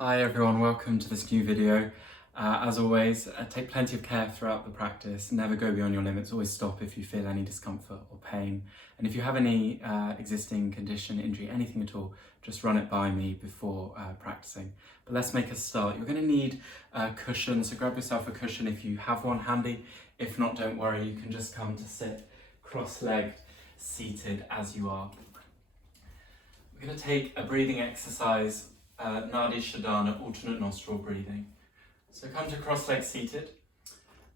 Hi everyone, welcome to this new video. As always, take plenty of care throughout the practice. Never go beyond your limits. Always stop if you feel any discomfort or pain. And if you have any existing condition, injury, anything at all, just run it by me before practicing. But let's make a start. You're going to need a cushion, so grab yourself a cushion if you have one handy. If not, don't worry, you can just come to sit cross-legged, seated as you are. We're going to take a breathing exercise, Nadi Shodhana, alternate nostril breathing. So come to cross-legged seated,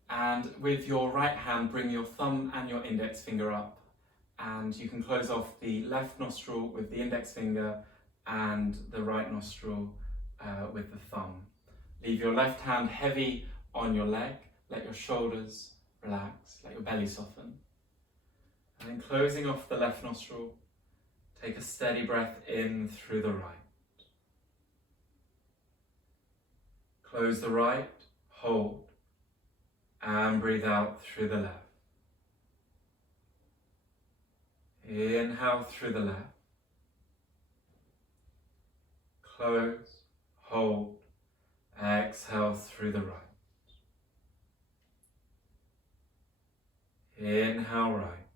and with your right hand bring your thumb and your index finger up, and you can close off the left nostril with the index finger and the right nostril with the thumb. Leave your left hand heavy on your leg, let your shoulders relax, let your belly soften. And then closing off the left nostril, take a steady breath in through the right. Close the right, hold, and breathe out through the left. Inhale through the left. Close, hold, exhale through the right. Inhale right.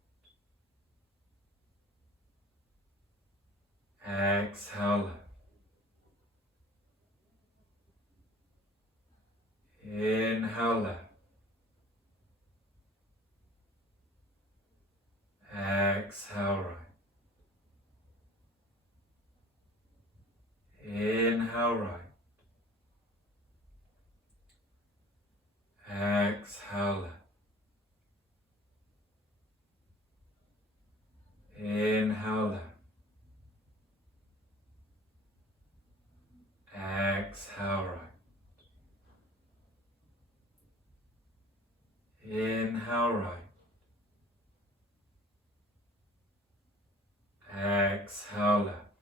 Exhale left. Inhale left. Exhale right. Inhale right. Exhale left. Inhale left. Exhale right. Inhale right. Exhale left.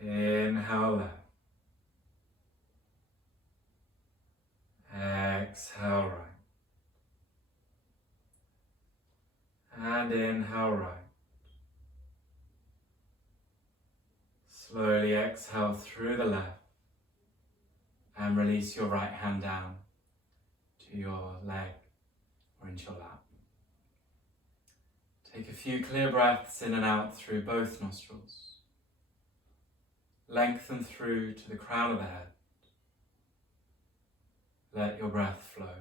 Inhale left. Exhale right. And inhale right. Slowly exhale through the left and release your right hand down to your leg or into your lap. Take a few clear breaths in and out through both nostrils. Lengthen through to the crown of the head. Let your breath flow.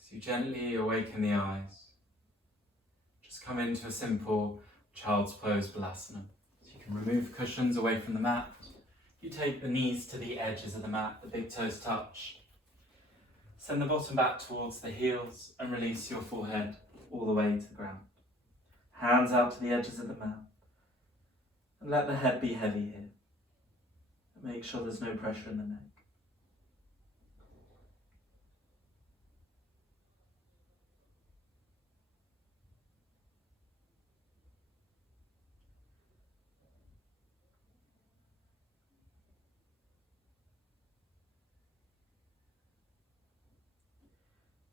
As you gently awaken the eyes, just come into a simple child's pose balasana. So you can remove cushions away from the mat. You take the knees to the edges of the mat, the big toes touch. Send the bottom back towards the heels and release your forehead all the way to the ground. Hands out to the edges of the mat. And let the head be heavy here. And make sure there's no pressure in the neck.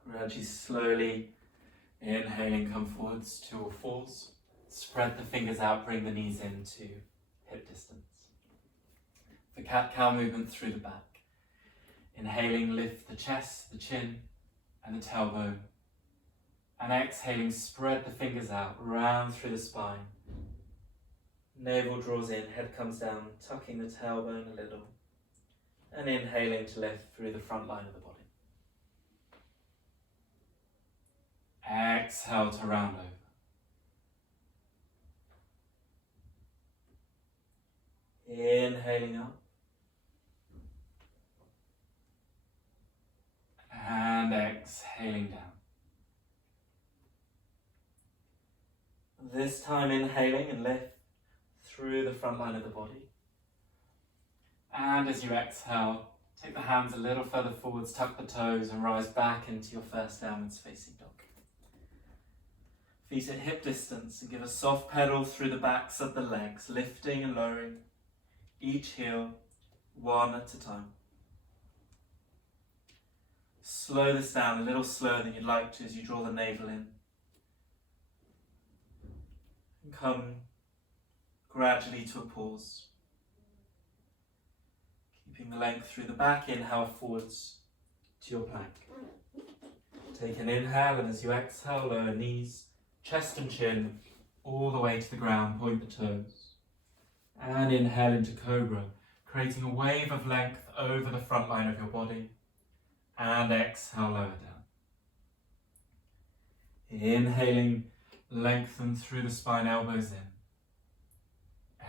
Gradually, slowly, inhaling, come forwards to all fours. Spread the fingers out, bring the knees into hip distance. The cat-cow movement through the back. Inhaling, lift the chest, the chin, and the tailbone. And exhaling, spread the fingers out, round through the spine. Navel draws in, head comes down, tucking the tailbone a little. And inhaling to lift through the front line of the body. Exhale to round over. Inhaling up. And exhaling down. This time inhaling and lift through the front line of the body. And as you exhale, take the hands a little further forwards, tuck the toes and rise back into your first downwards facing dog. Feet at hip distance and give a soft pedal through the backs of the legs, lifting and lowering each heel one at a time. Slow this down a little slower than you'd like to as you draw the navel in. And come gradually to a pause. Keeping the length through the back, inhale forwards to your plank. Take an inhale, and as you exhale, lower knees, chest and chin all the way to the ground, point the toes. And inhale into Cobra, creating a wave of length over the front line of your body. And exhale, lower down. Inhaling, lengthen through the spine, elbows in.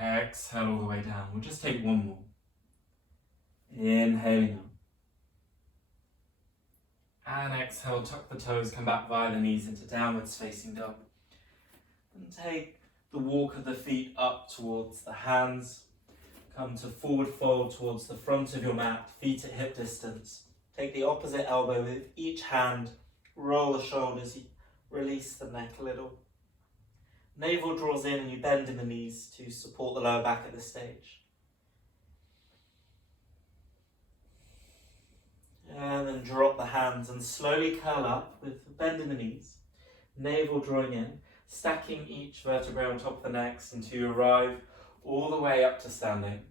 Exhale all the way down. We'll just take one more. Inhaling up. And exhale, tuck the toes, come back via the knees into downwards facing dog. And take the walk of the feet up towards the hands. Come to forward fold towards the front of your mat, feet at hip distance. Take the opposite elbow with each hand, roll the shoulders, release the neck a little. Navel draws in and you bend in the knees to support the lower back at this stage. And then drop the hands and slowly curl up with a bend in the knees. Navel drawing in, stacking each vertebrae on top of the next until you arrive all the way up to standing.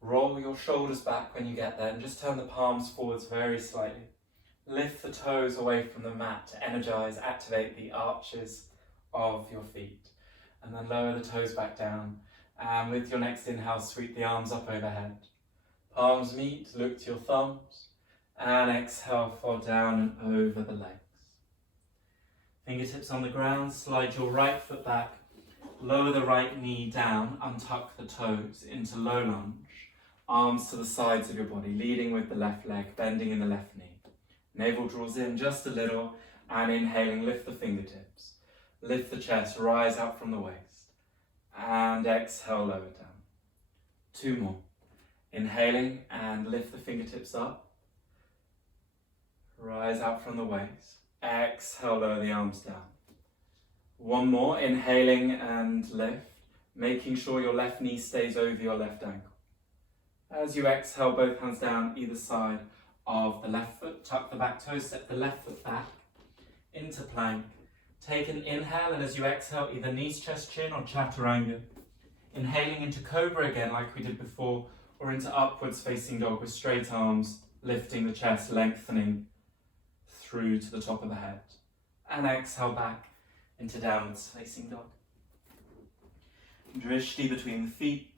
Roll your shoulders back when you get there and just turn the palms forwards very slightly. Lift the toes away from the mat to energize, activate the arches of your feet. And then lower the toes back down. And with your next inhale, sweep the arms up overhead. Palms meet, look to your thumbs. And exhale, fall down and over the legs. Fingertips on the ground, slide your right foot back, lower the right knee down, untuck the toes into low lunge. Arms to the sides of your body, leading with the left leg, bending in the left knee. Navel draws in just a little, and inhaling, lift the fingertips. Lift the chest, rise out from the waist. And exhale, lower down. Two more. Inhaling and lift the fingertips up. Rise out from the waist. Exhale, lower the arms down. One more, inhaling and lift, making sure your left knee stays over your left ankle. As you exhale, both hands down either side of the left foot. Tuck the back toes, step the left foot back into plank. Take an inhale, and as you exhale, either knees, chest, chin, or chaturanga. Inhaling into Cobra again, like we did before, or into upwards facing dog with straight arms, lifting the chest, lengthening through to the top of the head. And exhale back into downwards facing dog. Drishti between the feet.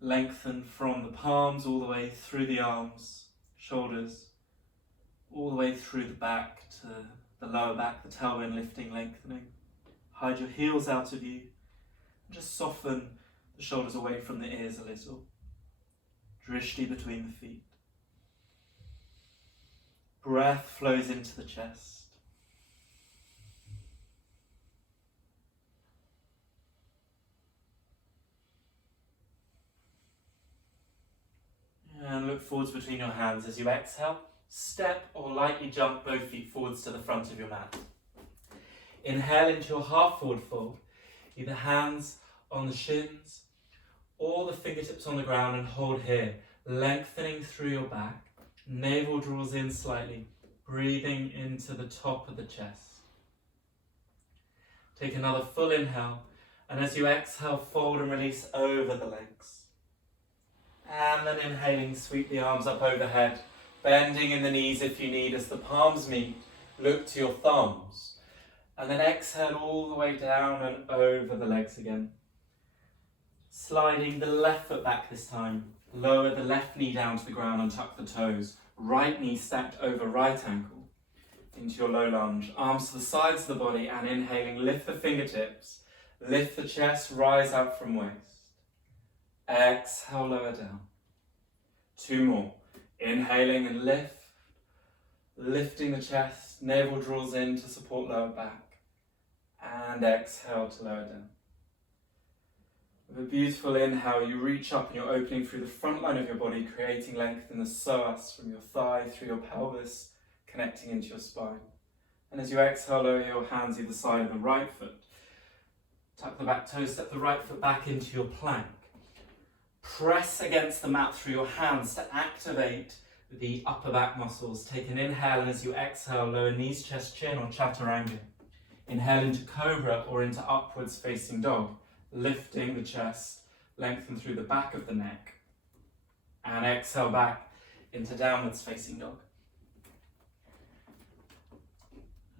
Lengthen from the palms all the way through the arms, shoulders, all the way through the back to the lower back, the tailbone lifting, lengthening. Hide your heels out of view. Just soften the shoulders away from the ears a little. Drishti between the feet. Breath flows into the chest. And look forwards between your hands as you exhale. Step or lightly jump both feet forwards to the front of your mat. Inhale into your half forward fold. Either hands on the shins or the fingertips on the ground, and hold here, lengthening through your back. Navel draws in slightly, breathing into the top of the chest. Take another full inhale, and as you exhale, fold and release over the legs. And then inhaling, sweep the arms up overhead, bending in the knees if you need. As the palms meet, look to your thumbs. And then exhale all the way down and over the legs again. Sliding the left foot back this time. Lower the left knee down to the ground and tuck the toes. Right knee stacked over right ankle into your low lunge. Arms to the sides of the body, and inhaling, lift the fingertips. Lift the chest, rise out from waist. Exhale, lower down. Two more. Inhaling and lift. Lifting the chest, navel draws in to support lower back. And exhale to lower down. With a beautiful inhale, you reach up and you're opening through the front line of your body, creating length in the psoas from your thigh through your pelvis, connecting into your spine. And as you exhale, lower your hands either side of the right foot. Tuck the back toes, step the right foot back into your plank. Press against the mat through your hands to activate the upper back muscles. Take an inhale, and as you exhale, lower knees, chest, chin, or chaturanga. Inhale into Cobra or into upwards facing dog. lifting the chest, lengthen through the back of the neck, and exhale back into downwards facing dog.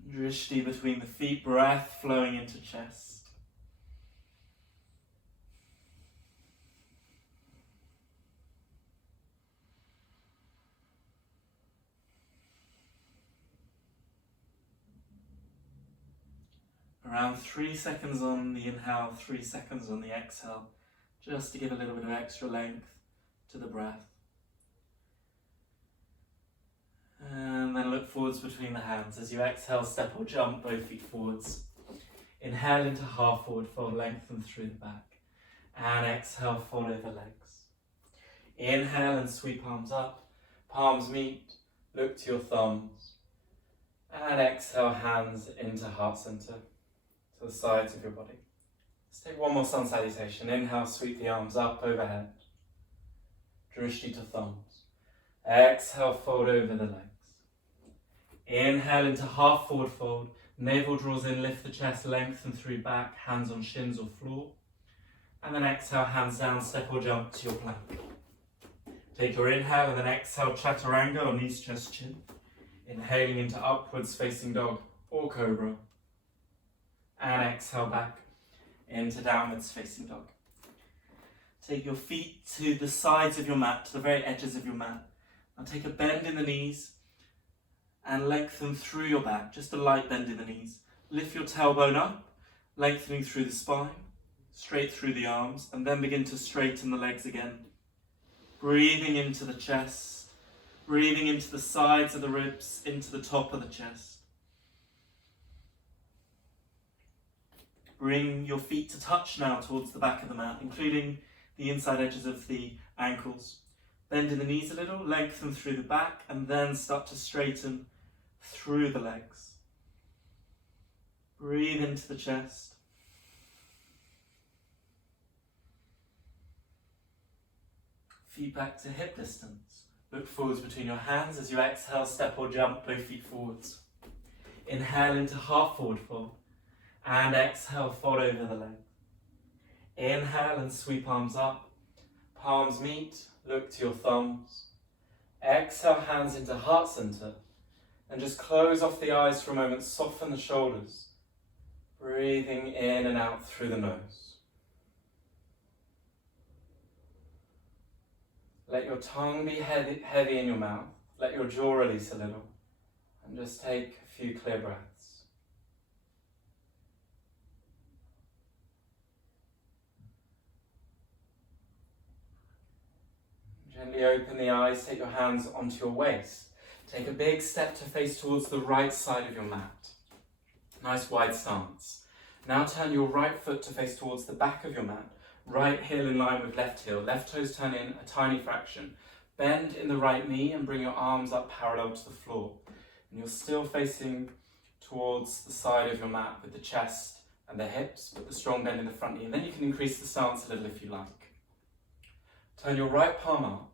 Drishti between the feet, breath flowing into chest. Around 3 seconds on the inhale, 3 seconds on the exhale, just to give a little bit of extra length to the breath. And then look forwards between the hands. As you exhale, step or jump both feet forwards. Inhale into half forward fold, lengthen through the back. And exhale, fold over legs. Inhale and sweep arms up, palms meet, look to your thumbs. And exhale, hands into heart center, to the sides of your body. Let's take one more sun salutation. Inhale, sweep the arms up overhead. Drishti to thumbs. Exhale, fold over the legs. Inhale into half forward fold. Navel draws in, lift the chest, lengthen through back, hands on shins or floor. And then exhale, hands down, step or jump to your plank. Take your inhale and then exhale, chaturanga or knees, chest, chin. Inhaling into upwards facing dog or cobra. And exhale back into downwards facing dog. Take your feet to the sides of your mat, to the very edges of your mat. Now take a bend in the knees and lengthen through your back, just a light bend in the knees. Lift your tailbone up, lengthening through the spine, straight through the arms, and then begin to straighten the legs again. Breathing into the chest, breathing into the sides of the ribs, into the top of the chest. Bring your feet to touch now towards the back of the mat, including the inside edges of the ankles. Bend in the knees a little, lengthen through the back, and then start to straighten through the legs. Breathe into the chest. Feet back to hip distance. Look forwards between your hands. As you exhale, step or jump both feet forwards. Inhale into half forward fold. And exhale, fold over the leg. Inhale and sweep arms up. Palms meet, look to your thumbs. Exhale, hands into heart center. And just close off the eyes for a moment, soften the shoulders. Breathing in and out through the nose. Let your tongue be heavy in your mouth. Let your jaw release a little. And just take a few clear breaths. Gently open the eyes, take your hands onto your waist. Take a big step to face towards the right side of your mat. Nice wide stance. Now turn your right foot to face towards the back of your mat. Right heel in line with left heel. Left toes turn in a tiny fraction. Bend in the right knee and bring your arms up parallel to the floor. And you're still facing towards the side of your mat with the chest and the hips, but the strong bend in the front knee. And then you can increase the stance a little if you like. Turn your right palm up,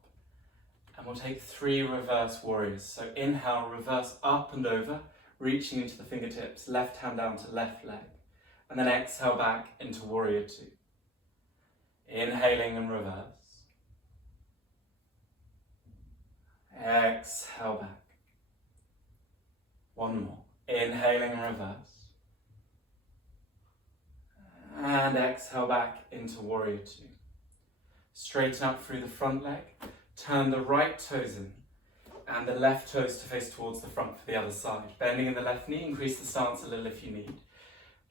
and we'll take 3 reverse warriors. So inhale, reverse up and over, reaching into the fingertips, left hand down to left leg. And then exhale back into warrior 2. Inhaling and reverse. Exhale back. One more. Inhaling and reverse. And exhale back into warrior 2. Straighten up through the front leg. Turn the right toes in and the left toes to face towards the front for the other side. Bending in the left knee, increase the stance a little if you need.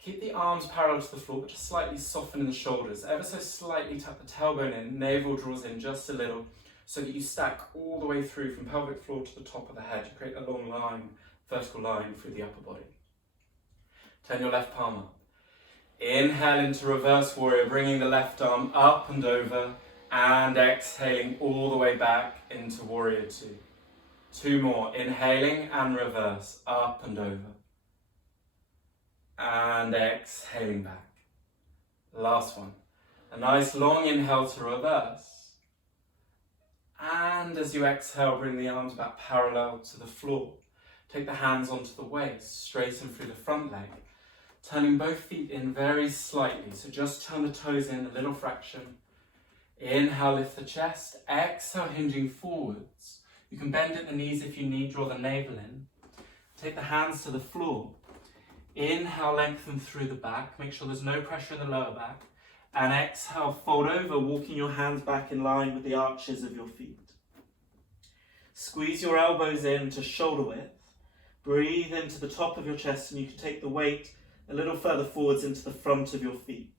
Keep the arms parallel to the floor, but just slightly soften in the shoulders. Ever so slightly tuck the tailbone in, navel draws in just a little, so that you stack all the way through from pelvic floor to the top of the head. You create a long line, vertical line through the upper body. Turn your left palm up. Inhale into reverse warrior, bringing the left arm up and over, and exhaling all the way back into warrior 2. 2 more. Inhaling and reverse, up and over. And exhaling back. Last one. A nice long inhale to reverse. And as you exhale, bring the arms back parallel to the floor. Take the hands onto the waist, straighten through the front leg. Turning both feet in very slightly, so just turn the toes in a little fraction. Inhale, lift the chest. Exhale, hinging forwards. You can bend at the knees if you need, draw the navel in. Take the hands to the floor. Inhale, lengthen through the back. Make sure there's no pressure in the lower back. And exhale, fold over, walking your hands back in line with the arches of your feet. Squeeze your elbows in to shoulder width. Breathe into the top of your chest, and you can take the weight a little further forwards into the front of your feet.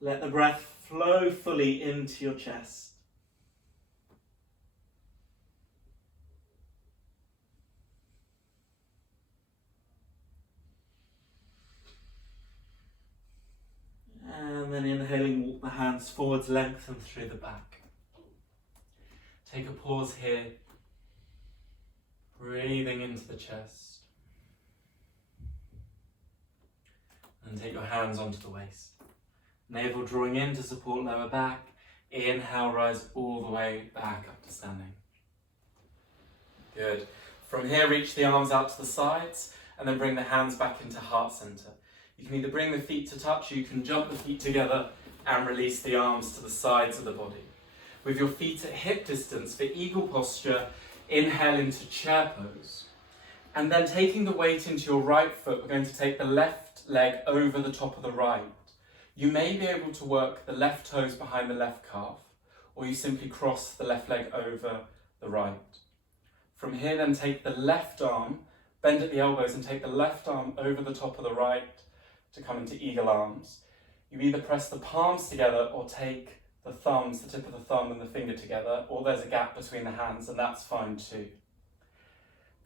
Let the breath flow fully into your chest. And then inhaling, walk the hands forwards, lengthen through the back. Take a pause here, breathing into the chest. And take your hands onto the waist. Navel drawing in to support lower back. Inhale, rise all the way back up to standing. Good. From here, reach the arms out to the sides and then bring the hands back into heart center. You can either bring the feet to touch, or you can jump the feet together and release the arms to the sides of the body. With your feet at hip distance for eagle posture, inhale into chair pose. And then taking the weight into your right foot, we're going to take the left leg over the top of the right. You may be able to work the left toes behind the left calf, or you simply cross the left leg over the right. From here, then take the left arm, bend at the elbows and take the left arm over the top of the right to come into eagle arms. You either press the palms together or take the thumbs, the tip of the thumb and the finger together, or there's a gap between the hands, and that's fine too.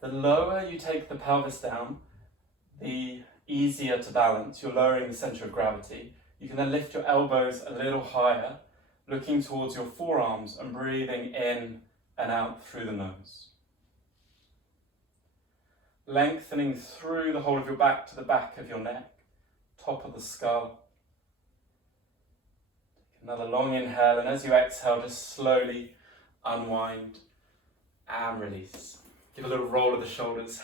The lower you take the pelvis down, the easier to balance. You're lowering the center of gravity. You can then lift your elbows a little higher, looking towards your forearms and breathing in and out through the nose. Lengthening through the whole of your back to the back of your neck, top of the skull. Take another long inhale, and as you exhale, just slowly unwind and release. Give a little roll of the shoulders.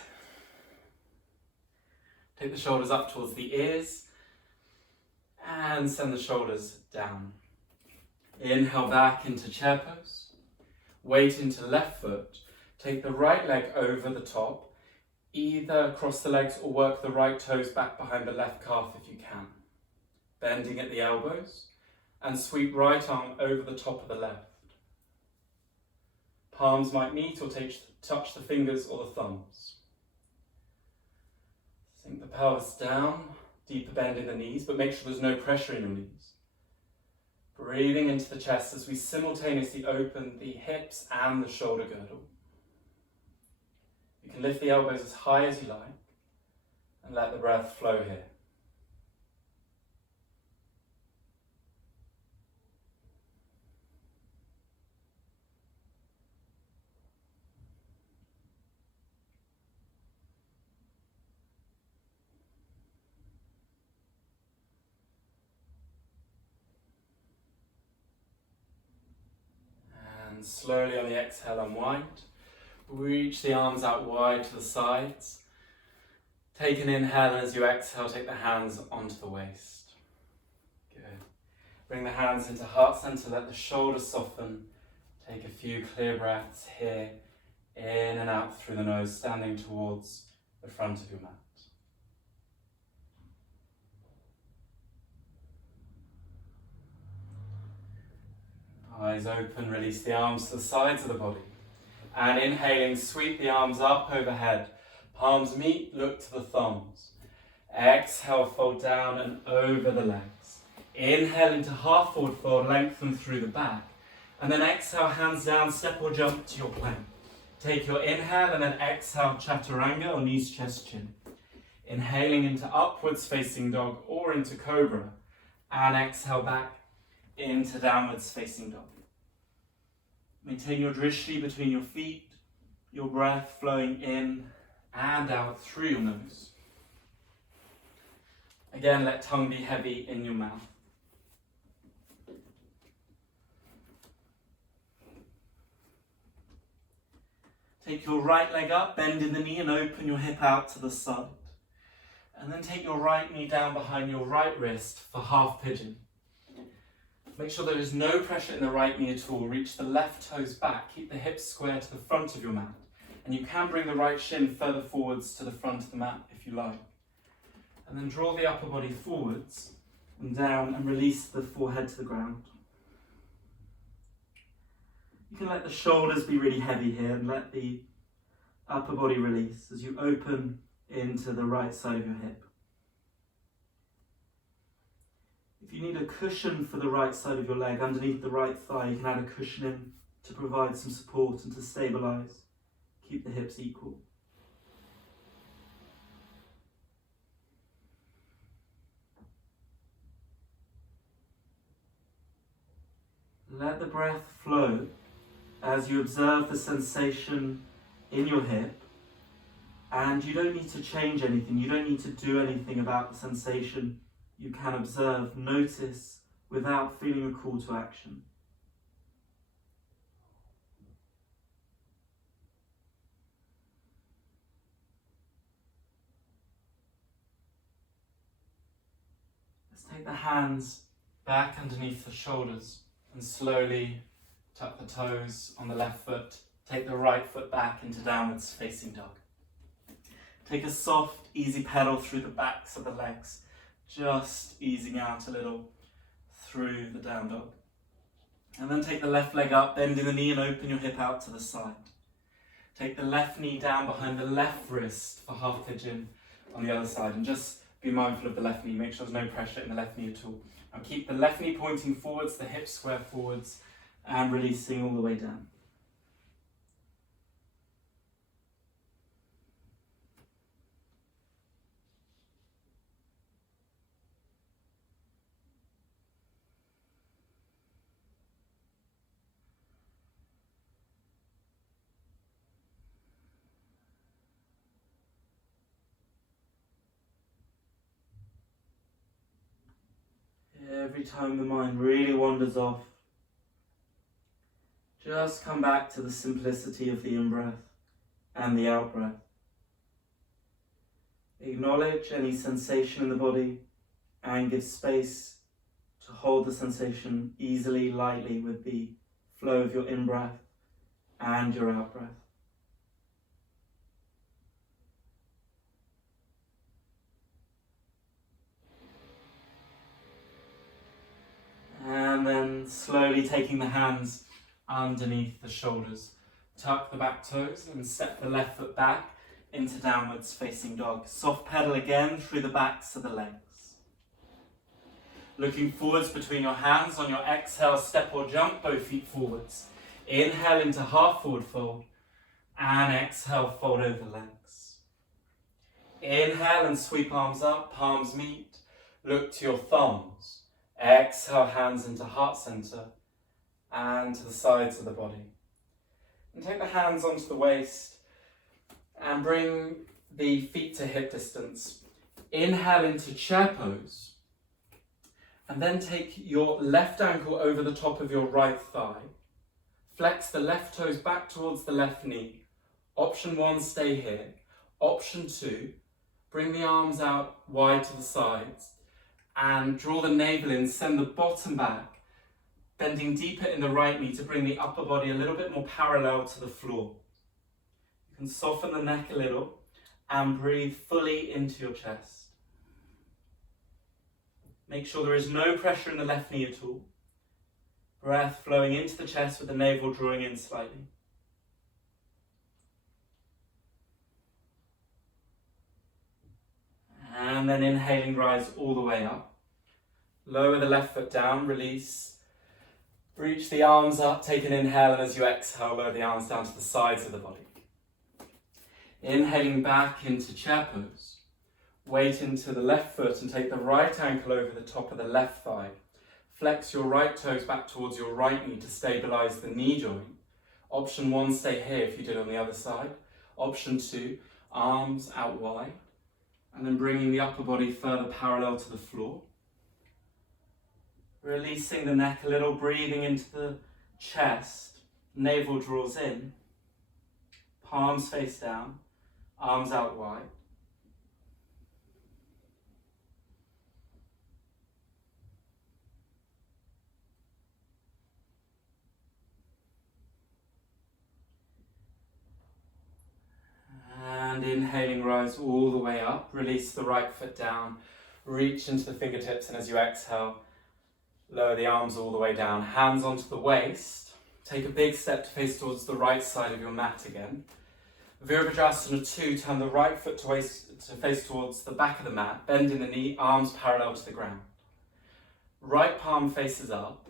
Take the shoulders up towards the ears and send the shoulders down. Inhale back into chair pose. Weight into left foot. Take the right leg over the top. Either cross the legs or work the right toes back behind the left calf if you can. Bending at the elbows and sweep right arm over the top of the left. Palms might meet or touch the fingers or the thumbs. Sink the pelvis down, deeper bend in the knees, but make sure there's no pressure in your knees. Breathing into the chest as we simultaneously open the hips and the shoulder girdle. You can lift the elbows as high as you like and let the breath flow here. And slowly on the exhale, unwind. Reach the arms out wide to the sides. Take an inhale, and as you exhale, take the hands onto the waist. Good. Bring the hands into heart center, let the shoulders soften. Take a few clear breaths here, in and out through the nose, standing towards the front of your mat. Eyes open, release the arms to the sides of the body. And inhaling, sweep the arms up overhead. Palms meet, look to the thumbs. Exhale, fold down and over the legs. Inhale into half forward fold, lengthen through the back. And then exhale, hands down, step or jump to your plank. Take your inhale and then exhale, chaturanga or knees, chest, chin. Inhaling into upwards facing dog or into cobra. And exhale back into downwards facing dog. Maintain your drishti between your feet, your breath flowing in and out through your nose. Again, let tongue be heavy in your mouth. Take your right leg up, bend in the knee and open your hip out to the side. And then take your right knee down behind your right wrist for half pigeon. Make sure there is no pressure in the right knee at all. Reach the left toes back. Keep the hips square to the front of your mat. And you can bring the right shin further forwards to the front of the mat if you like. And then draw the upper body forwards and down and release the forehead to the ground. You can let the shoulders be really heavy here and let the upper body release as you open into the right side of your hip. If you need a cushion for the right side of your leg underneath the right thigh, you can add a cushion in to provide some support and to stabilize. Keep the hips equal. Let the breath flow as you observe the sensation in your hip, and you don't need to change anything, you don't need to do anything about the sensation. You can observe, notice, without feeling a call to action. Let's take the hands back underneath the shoulders and slowly tuck the toes on the left foot. Take the right foot back into downwards facing dog. Take a soft, easy pedal through the backs of the legs, just easing out a little through the down dog. And then take the left leg up, bending the knee and open your hip out to the side. Take the left knee down behind the left wrist for half pigeon on the other side, and just be mindful of the left knee. Make sure there's no pressure in the left knee at all. Now keep the left knee pointing forwards, the hips square forwards, and releasing all the way down. Every time the mind really wanders off, just come back to the simplicity of the in-breath and the out-breath. Acknowledge any sensation in the body and give space to hold the sensation easily, lightly with the flow of your in-breath and your out-breath. And then slowly taking the hands underneath the shoulders. Tuck the back toes and step the left foot back into downwards facing dog. Soft pedal again through the backs of the legs. Looking forwards between your hands. On your exhale, step or jump, both feet forwards. Inhale into half forward fold and exhale, fold over legs. Inhale and sweep arms up, palms meet. Look to your thumbs. Exhale, hands into heart center and to the sides of the body. And take the hands onto the waist and bring the feet to hip distance. Inhale into chair pose. And then take your left ankle over the top of your right thigh. Flex the left toes back towards the left knee. Option 1, stay here. Option 2, bring the arms out wide to the sides. And draw the navel in, send the bottom back, bending deeper in the right knee to bring the upper body a little bit more parallel to the floor. You can soften the neck a little and breathe fully into your chest. Make sure there is no pressure in the left knee at all. Breath flowing into the chest with the navel drawing in slightly. And then inhaling, rise all the way up. Lower the left foot down, release. Reach the arms up, take an inhale, and as you exhale, lower the arms down to the sides of the body. Inhaling back into chair pose. Weight into the left foot and take the right ankle over the top of the left thigh. Flex your right toes back towards your right knee to stabilize the knee joint. Option 1, stay here if you did on the other side. Option 2, arms out wide. And then bringing the upper body further parallel to the floor. Releasing the neck a little, breathing into the chest. Navel draws in. Palms face down. Arms out wide. inhaling, rise all the way up. Release the right foot down. Reach into the fingertips, and as you exhale, lower the arms all the way down. Hands onto the waist. Take a big step to face towards the right side of your mat again. Virabhadrasana 2, turn the right foot to face towards the back of the mat. Bend in the knee, arms parallel to the ground. Right palm faces up.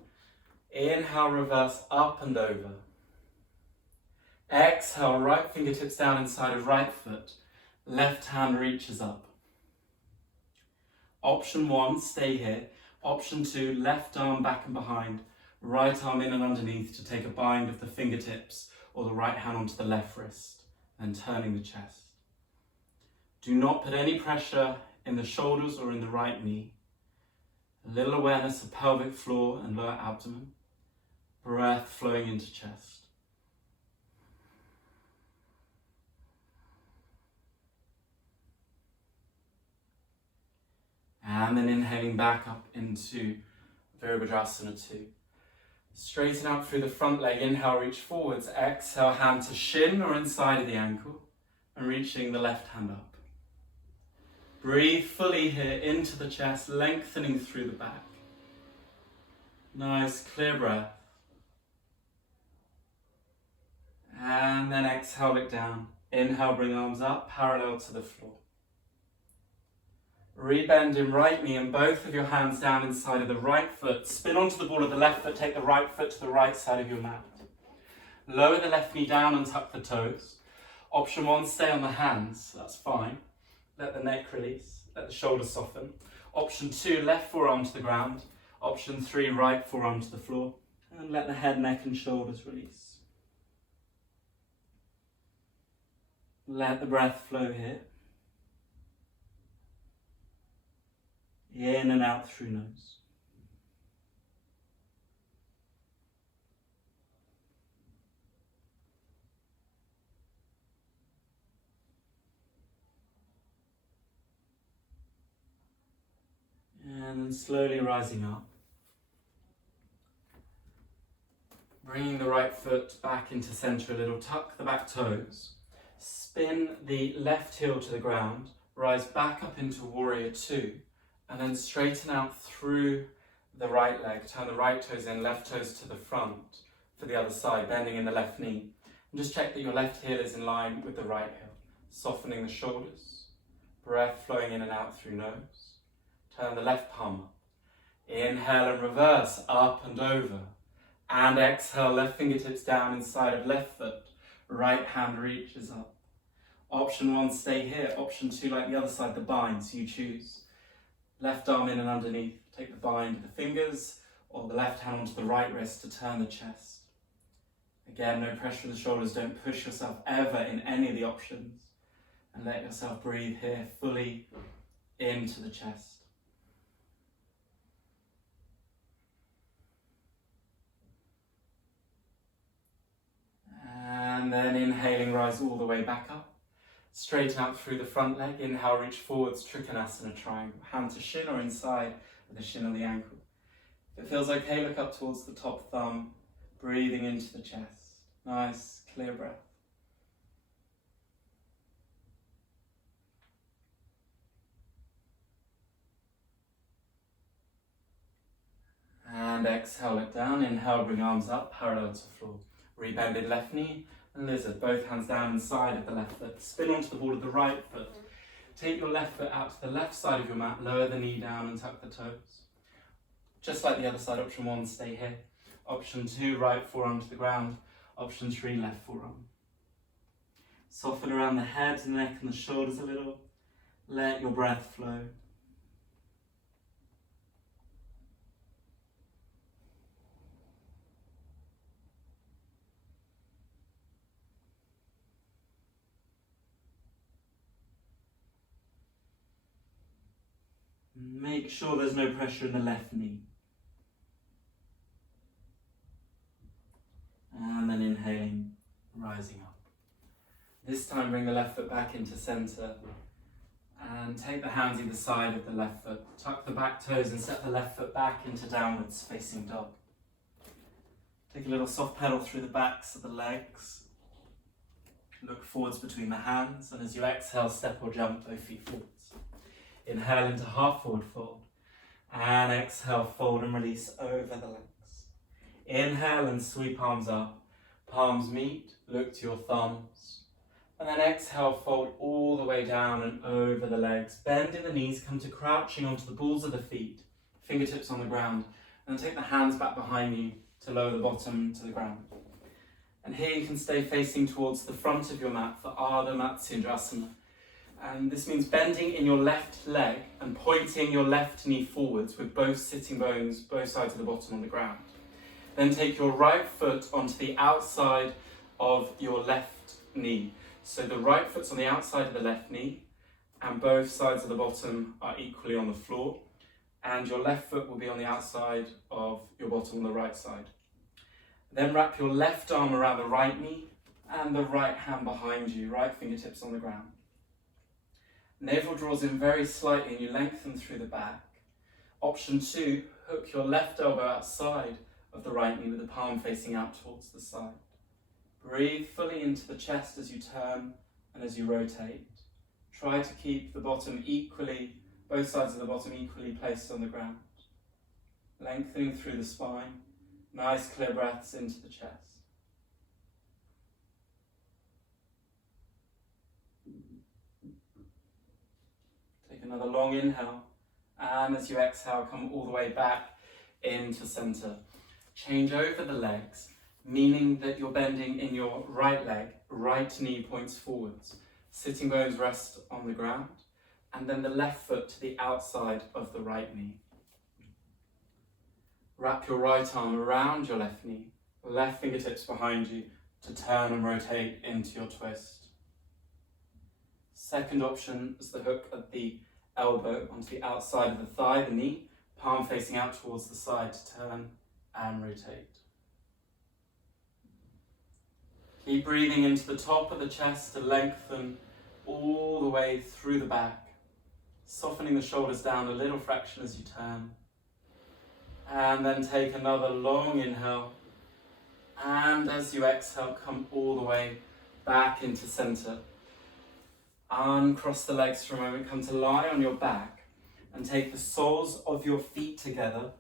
Inhale, reverse up and over. Exhale, right fingertips down inside of right foot. Left hand reaches up. Option 1, stay here. Option 2, left arm back and behind. Right arm in and underneath to take a bind of the fingertips or the right hand onto the left wrist and turning the chest. Do not put any pressure in the shoulders or in the right knee. A little awareness of pelvic floor and lower abdomen. Breath flowing into chest. And then inhaling back up into Virabhadrasana 2. Straighten out through the front leg. Inhale, reach forwards. Exhale, hand to shin or inside of the ankle. And reaching the left hand up. Breathe fully here into the chest, lengthening through the back. Nice, clear breath. And then exhale, look down. Inhale, bring arms up, parallel to the floor. Rebend in right knee and both of your hands down inside of the right foot. Spin onto the ball of the left foot, take the right foot to the right side of your mat. Lower the left knee down and tuck the toes. Option 1, stay on the hands, that's fine. Let the neck release, let the shoulders soften. Option 2, left forearm to the ground. Option 3, right forearm to the floor. And let the head, neck and shoulders release. Let the breath flow here. In and out through nose. And then slowly rising up. Bringing the right foot back into center a little, tuck the back toes. Spin the left heel to the ground, rise back up into Warrior 2, and then straighten out through the right leg. Turn the right toes in, left toes to the front for the other side, bending in the left knee. And just check that your left heel is in line with the right heel, softening the shoulders. Breath flowing in and out through nose. Turn the left palm up. Inhale and reverse, up and over. And exhale, left fingertips down inside of left foot. Right hand reaches up. Option 1, stay here. Option 2, like the other side, the binds, you choose. Left arm in and underneath. Take the bind of the fingers or the left hand onto the right wrist to turn the chest. Again, no pressure in the shoulders. Don't push yourself ever in any of the options. And let yourself breathe here fully into the chest. And then inhaling, rise all the way back up. Straighten out through the front leg. Inhale, reach forwards, Trikonasana triangle. Hand to shin or inside of the shin or the ankle. If it feels okay, look up towards the top thumb, breathing into the chest. Nice, clear breath. And exhale, look down. Inhale, bring arms up, parallel to the floor. Rebended left knee and lizard. Both hands down inside of the left foot. Spin onto the ball of the right foot. Take your left foot out to the left side of your mat. Lower the knee down and tuck the toes. Just like the other side, option 1, stay here. Option 2, right forearm to the ground. Option 3, left forearm. Soften around the head, the neck and the shoulders a little. Let your breath flow. Make sure there's no pressure in the left knee. And then inhaling, rising up. This time bring the left foot back into center and take the hands either side of the left foot. Tuck the back toes and step the left foot back into downwards facing dog. Take a little soft pedal through the backs of the legs. look forwards between the hands, and as you exhale, step or jump both feet forwards. Inhale into half forward fold, and exhale, fold and release over the legs. Inhale and sweep arms up, palms meet, look to your thumbs, and then exhale, fold all the way down and over the legs. Bend in the knees, come to crouching onto the balls of the feet, fingertips on the ground, and take the hands back behind you to lower the bottom to the ground. And here you can stay facing towards the front of your mat for Ardha Matsyendrasana. And this means bending in your left leg and pointing your left knee forwards with both sitting bones, both sides of the bottom on the ground. Then take your right foot onto the outside of your left knee. So the right foot's on the outside of the left knee and both sides of the bottom are equally on the floor. And your left foot will be on the outside of your bottom on the right side. Then wrap your left arm around the right knee and the right hand behind you, right fingertips on the ground. Navel draws in very slightly and you lengthen through the back. Option 2, hook your left elbow outside of the right knee with the palm facing out towards the side. Breathe fully into the chest as you turn and as you rotate. Try to keep the bottom equally, both sides of the bottom equally placed on the ground. Lengthening through the spine. Nice clear breaths into the chest. Take another long inhale, and as you exhale, come all the way back into center. Change over the legs, meaning that you're bending in your right leg, right knee points forwards, sitting bones rest on the ground, and then the left foot to the outside of the right knee. Wrap your right arm around your left knee, left fingertips behind you to turn and rotate into your twist. Second option is the hook at the elbow onto the outside of the thigh, the knee, palm facing out towards the side to turn and rotate. Keep breathing into the top of the chest to lengthen all the way through the back, softening the shoulders down a little fraction as you turn. And then take another long inhale, and as you exhale, come all the way back into center. Uncross the legs for a moment, come to lie on your back and take the soles of your feet together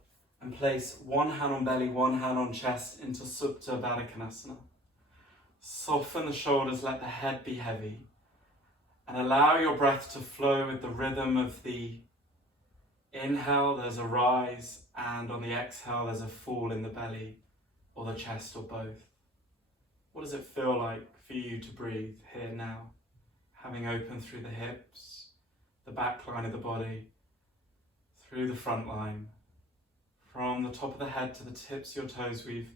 and place one hand on belly, one hand on chest into Supta Baddha Konasana. Soften the shoulders, let the head be heavy, and allow your breath to flow with the rhythm of the inhale. There's a rise, and on the exhale there's a fall in the belly or the chest or both. What does it feel like for you to breathe here now? Having opened through the hips, the back line of the body, through the front line, from the top of the head to the tips of your toes. We've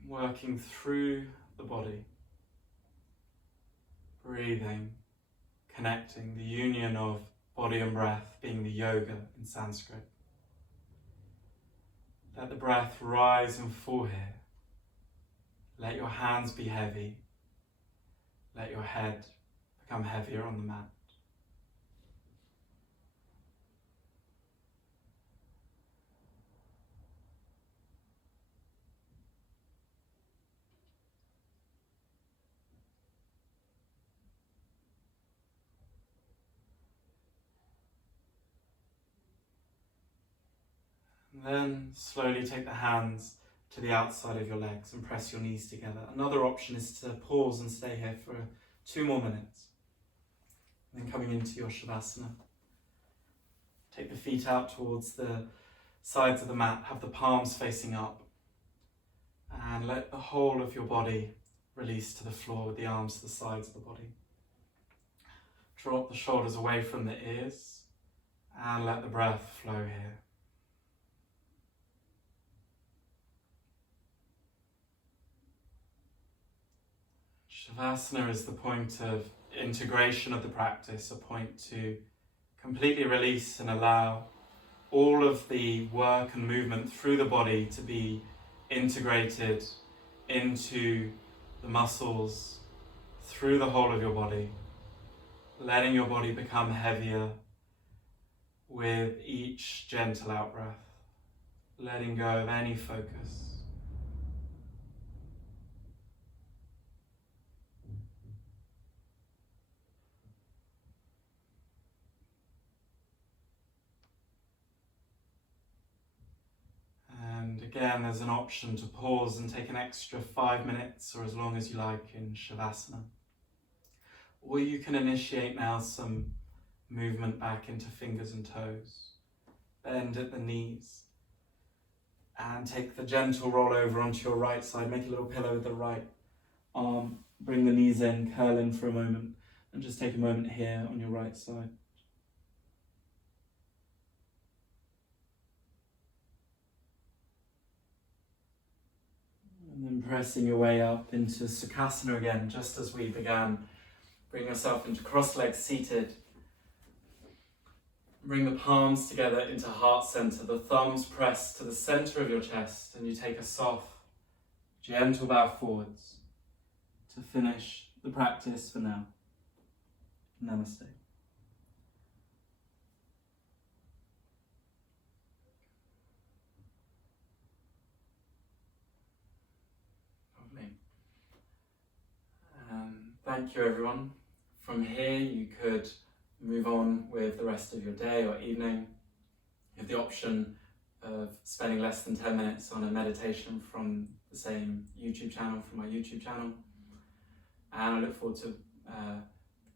been working through the body, breathing, connecting, the union of body and breath being the yoga in Sanskrit. Let the breath rise and fall here. Let your hands be heavy. Let your head become heavier on the mat. Then slowly take the hands to the outside of your legs and press your knees together. Another option is to pause and stay here for 2 more minutes. Then coming into your Shavasana. Take the feet out towards the sides of the mat, have the palms facing up, and let the whole of your body release to the floor with the arms to the sides of the body. Drop the shoulders away from the ears and let the breath flow here. Shavasana is the point of integration of the practice, a point to completely release and allow all of the work and movement through the body to be integrated into the muscles, through the whole of your body, letting your body become heavier with each gentle out-breath, letting go of any focus. again, there's an option to pause and take an extra 5 minutes or as long as you like in Shavasana. Or you can initiate now some movement back into fingers and toes. Bend at the knees. And take the gentle roll over onto your right side. Make a little pillow with the right arm. Bring the knees in, curl in for a moment. And just take a moment here on your right side. And then pressing your way up into Sukhasana again, just as we began. Bring yourself into cross-legged seated. Bring the palms together into heart center. The thumbs press to the center of your chest, and you take a soft, gentle bow forwards to finish the practice for now. Namaste. Lovely. Thank you, everyone. From here, you could move on with the rest of your day or evening. You have the option of spending less than 10 minutes on a meditation from the same YouTube channel, from my YouTube channel. And I look forward to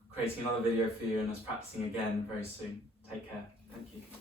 creating another video for you and us practicing again very soon. Take care. Thank you.